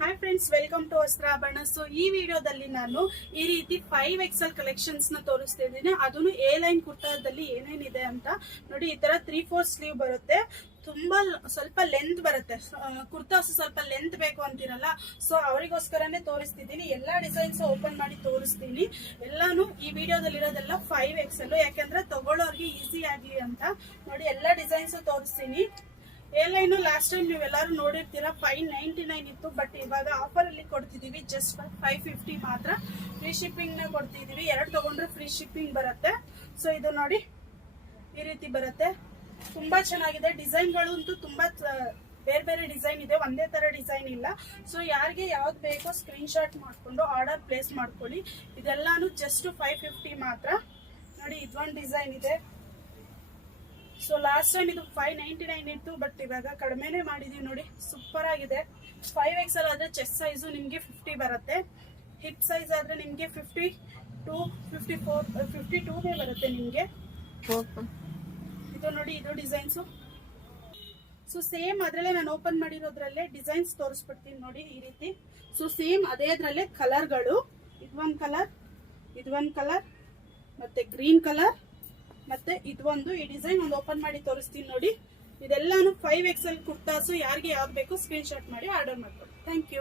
Hi friends, welcome to Vastrabharana. So ಈ ವಿಡಿಯೋದಲ್ಲಿ ನಾನು ಈ ರೀತಿ 5XL ಕಲೆಕ್ಷನ್ಸ್ ನ ತೋರಿಸ್ತಾ ಇದ್ದೀನಿ. ಅದನ್ನು ಎ ಲೈನ್ ಕುರ್ತಾದಲ್ಲಿ ಏನೇನಿದೆ ಅಂತ ನೋಡಿ. ಈ ತರ 3/4 ಸ್ಲೀವ್ ಬರುತ್ತೆ. ತುಂಬಾ ಸ್ವಲ್ಪ ಲೆಂತ್ ಬರುತ್ತೆ. ಕುರ್ತಾ ಸ್ವಲ್ಪ ಲೆಂತ್ ಬೇಕು ಅಂತೀರಲ್ಲ, ಸೊ ಅವರಿಗೋಸ್ಕರನೇ ತೋರಿಸ್ತಿದ್ದೀನಿ. ಎಲ್ಲಾ ಡಿಸೈನ್ಸ್ ಓಪನ್ ಮಾಡಿ ತೋರಿಸ್ತೀನಿ. ಎಲ್ಲಾನು ಈ ವಿಡಿಯೋದಲ್ಲಿ ಇರೋದೆಲ್ಲ 5XL, ಯಾಕಂದ್ರೆ ತಗೊಳ್ಳೋರ್ಗೆ ಈಸಿ ಆಗ್ಲಿ ಅಂತ ನೋಡಿ ಎಲ್ಲಾ ಡಿಸೈನ್ಸ್ ತೋರಿಸ್ತೀನಿ. ಎ ಲೈನ್ ಲಾಸ್ಟ್ ಟೈಮ್ ನೀವೆಲ್ಲರೂ ನೋಡಿರ್ತೀರಾ, 599 ಇತ್ತು. ಬಟ್ ಇವಾಗ ಆಫರ್ ಅಲ್ಲಿ ಕೊಡ್ತಿದೀವಿ ಜಸ್ಟ್ 550 ಮಾತ್ರ. ಫ್ರೀ ಶಿಪ್ಪಿಂಗ್ ನ ಕೊಡ್ತಿದೀವಿ. 2 ತಗೊಂಡ್ರೆ ಫ್ರೀ ಶಿಪ್ಪಿಂಗ್ ಬರುತ್ತೆ. ಸೊ ಇದು ನೋಡಿ ಈ ರೀತಿ ಬರುತ್ತೆ. ತುಂಬಾ ಚೆನ್ನಾಗಿದೆ. ಡಿಸೈನ್ಗಳು ಅಂತೂ ತುಂಬಾ ಬೇರೆ ಬೇರೆ ಡಿಸೈನ್ ಇದೆ, ಒಂದೇ ತರ ಡಿಸೈನ್ ಇಲ್ಲ. ಸೊ ಯಾರಿಗೆ ಯಾವ್ದು ಬೇಕೋ ಸ್ಕ್ರೀನ್ ಶಾಟ್ ಮಾಡ್ಕೊಂಡು ಆರ್ಡರ್ ಪ್ಲೇಸ್ ಮಾಡ್ಕೊಳ್ಳಿ. ಇದೆಲ್ಲಾನು ಜಸ್ಟ್ 550 ಮಾತ್ರ. ನೋಡಿ ಇದೊಂದು ಡಿಸೈನ್ ಇದೆ. ಸೊ ಲಾಸ್ಟ್ ಟೈಮ್ ಇದು 599 ಇತ್ತು, ಬಟ್ ಇವಾಗ ಕಡಿಮೆನೆ ಮಾಡಿದೀವಿ. ನೋಡಿ ಸೂಪರ್ ಆಗಿದೆ. 5XL ಆದ್ರೆ ಚೆಸ್ಟ್ ಸೈಜು ನಿಮ್ಗೆ 50 ಬರುತ್ತೆ. ಹಿಪ್ ಸೈಜ್ ಆದ್ರೆ ನಿಮ್ಗೆ 52, 54, 52 ಬರುತ್ತೆ ನಿಮ್ಗೆ. ಇದು ನೋಡಿ, ಇದು ಡಿಸೈನ್ಸು. ಸೊ ಸೇಮ್ ಅದ್ರಲ್ಲೇ ನಾನು ಓಪನ್ ಮಾಡಿರೋದ್ರಲ್ಲೇ ಡಿಸೈನ್ಸ್ ತೋರಿಸ್ಬಿಡ್ತೀನಿ ನೋಡಿ ಈ ರೀತಿ. ಸೊ ಸೇಮ್ ಅದೇ ಅದ್ರಲ್ಲೇ ಕಲರ್ಗಳು. ಇದೊಂದು ಕಲರ್, ಇದೊಂದು ಕಲರ್, ಮತ್ತೆ ಗ್ರೀನ್ ಕಲರ್, ಮತ್ತೆ ಇದೊಂದು. ಈ ಡಿಸೈನ್ ಒಂದು ಓಪನ್ ಮಾಡಿ ತೋರಿಸ್ತೀನಿ ನೋಡಿ. ಇದೆಲ್ಲಾನು 5XL ಕುರ್ತಾಸು. ಯಾರಿಗೆ ಯಾವ್ದು ಬೇಕೋ ಸ್ಕ್ರೀನ್ ಶಾಟ್ ಮಾಡಿ ಆರ್ಡರ್ ಮಾಡ್ಕೊಳ್ಳಿ. Thank you.